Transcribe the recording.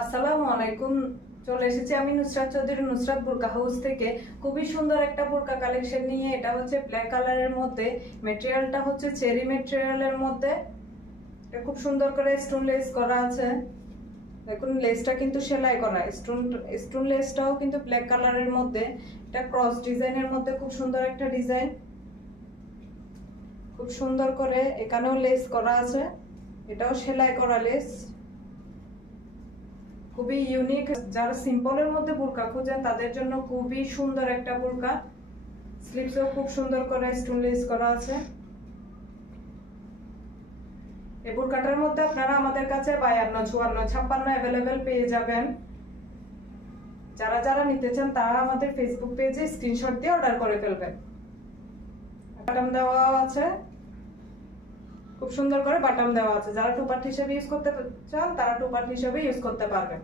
আসসালামু আলাইকুম। চলে এসেছি আমি নুসরাত চৌধুরী নুসরাত বোরকা হাউস থেকে। খুবই সুন্দর একটা বোরকা কালেকশন নিয়ে। এটা হচ্ছে ব্ল্যাক কালারের মধ্যে, মেটেরিয়ালটা হচ্ছে চেরি মেটেরিয়ালের মধ্যে। এটা খুব সুন্দর করে স্টোন লেস করা আছে। দেখুন লেসটা কিন্তু সেলাই করা, স্টোন লেসটাও কিন্তু ব্ল্যাক কালারের মধ্যে। এটা ক্রস ডিজাইনের মধ্যে খুব সুন্দর একটা ডিজাইন। খুব সুন্দর করে এখানেও লেস করা আছে, এটাও সেলাই করা লেস। খুবই ইউনিক, যারা সিম্পলের মধ্যে বোরকা খুঁজেন তাদের জন্য খুবই সুন্দর একটা বোরকা। স্লিভসও খুব সুন্দর করে স্টোন লেস করা আছে। এই বোরকাটার মধ্যে আপনারা আমাদের কাছে 52, 54, 56 অ্যাভেলেবেল পেয়ে যাবেন। যারা যারা নিতে চান তারা আমাদের ফেসবুক পেজে স্ক্রিনশট দিয়ে অর্ডার করে ফেলবেন। বাটন দেওয়া আছে, খুব সুন্দর করে বাটন দেওয়া আছে। যারা টু পার্ট হিসেবে ইউজ করতে চান তারা টু পার্ট হিসেবে ইউজ করতে পারবেন।